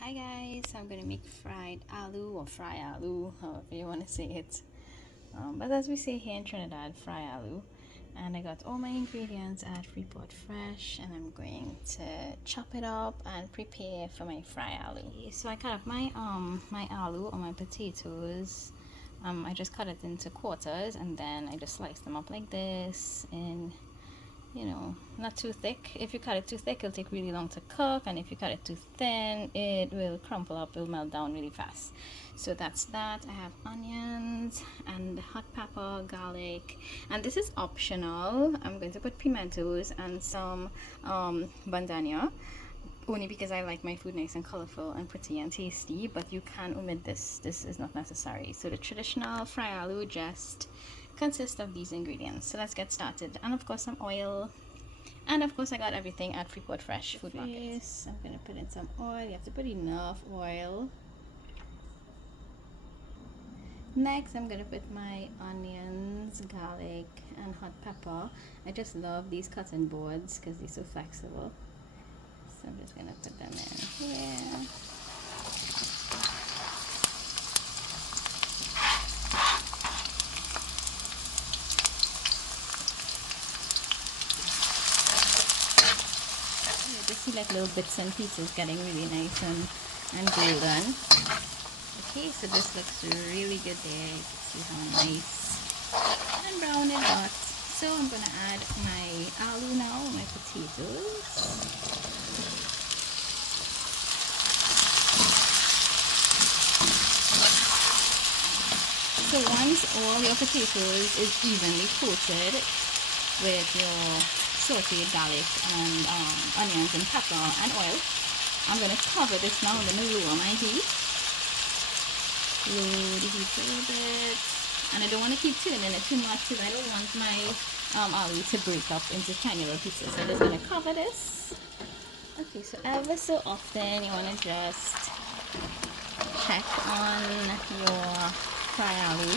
Hi guys, I'm gonna make fried aloo or fry aloo, however you want to say it. But as we say here in Trinidad, fry aloo. And I got all my ingredients at Freeport Fresh, and I'm going to chop it up and prepare for my fry aloo. So I cut up my aloo or my potatoes. I just cut it into quarters, and then I just slice them up like this in, not too thick. If you cut it too thick, it'll take really long to cook, and if you cut it too thin, it will crumple up, it'll melt down really fast. So that's that. I have onions and hot pepper, garlic, and this is optional. I'm going to put pimentos and some bandania, only because I like my food nice and colorful and pretty and tasty, but you can omit this. This is not necessary. So the traditional fry aloo just consists of these ingredients. So let's get started. And of course some oil. And of course I got everything at Freeport Fresh Food Market. I'm gonna put in some oil. You have to put enough oil. Next I'm gonna put my onions, garlic, and hot pepper. I just love these cotton boards because they're so flexible. So I'm just gonna put them in here. You just see like little bits and pieces getting really nice and golden. Okay, so this looks really good there. You can see how nice and brown it got. So I'm gonna add my aloo now, my potatoes. So once all your potatoes is evenly coated with your sauteed garlic and onions and pepper and oil, I'm going to cover this now. I'm going to lower my heat. Lower the heat a little bit. And I don't want to keep turning it too much because I don't want my aloo to break up into tiny little pieces. So I'm just going to cover this. Okay, so ever so often you want to just check on your fry aloo,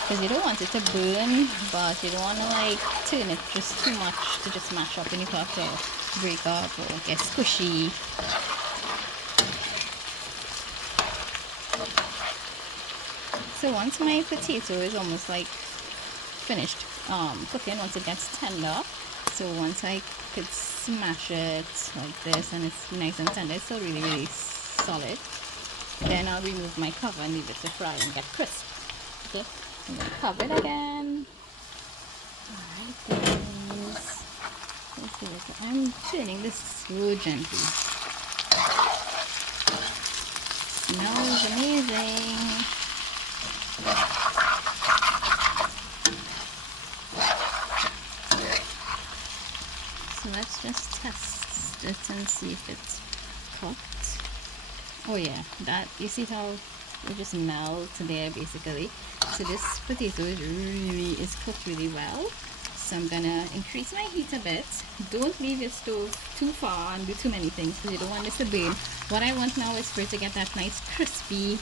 because you don't want it to burn, but you don't want to like turn it just too much to just mash up and you have to break up or get squishy. So once my potato is almost like finished cooking, once it gets tender, so once I could smash it like this and it's nice and tender, it's still really solid, then I'll remove my cover and leave it to fry and get crisp. Okay, I'm going to cover it again. Alright guys, let's see this. I'm turning this so gently. Smells amazing. So let's just test it and see if it's cooked. Oh yeah, that, you see how it just melts there basically. So this potato is cooked really well. So I'm gonna increase my heat a bit. Don't leave your stove too far and do too many things because you don't want this to burn. What I want now is for it to get that nice crispiness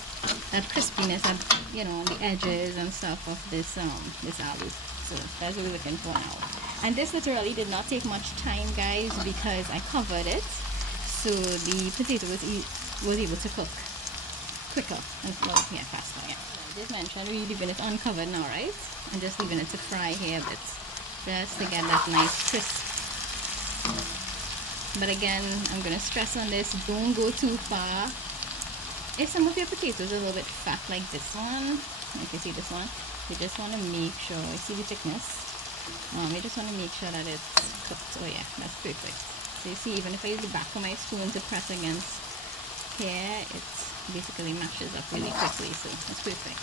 on the edges and stuff of this aloo. So that's what we're looking for now. And this literally did not take much time, guys, because I covered it. So the potato was able to cook quicker and faster. Yeah. I did mention we're leaving it uncovered now, right? And just leaving it to fry here a bit, just to get that nice crisp. But again, I'm gonna stress on this: don't go too far. If some of your potatoes are a little bit fat, like this one, like you see this one, you just want to make sure. You see the thickness? You just want to make sure that it's cooked. Oh yeah, that's perfect. So you see, even if I use the back of my spoon to press against here, it basically mashes up really quickly, so that's perfect.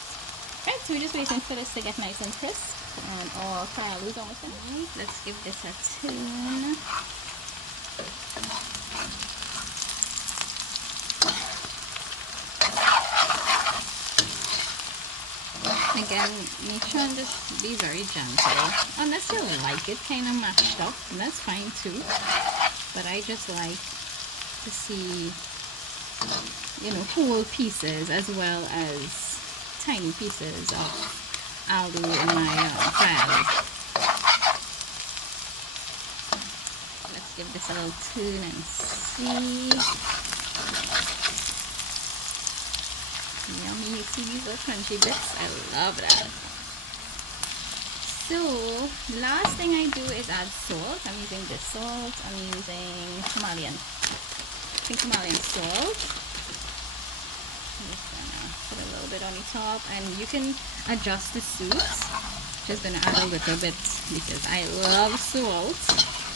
Right, so we're just waiting for this to get nice and crisp, and our fry aloo is almost finished. Let's give this a turn. Again, make sure and just be very gentle. Unless you like it kind of mashed up, and that's fine too. But I just like to see, whole pieces as well as tiny pieces of aloo in my fry aloo. Let's give this a little turn and see. crunchy bits. I love that. So, last thing I do is add salt. I'm using this salt. I'm using Himalayan. I think Himalayan salt. I'm just gonna put a little bit on the top, and you can adjust the sweet. Just gonna add a little bit because I love salt.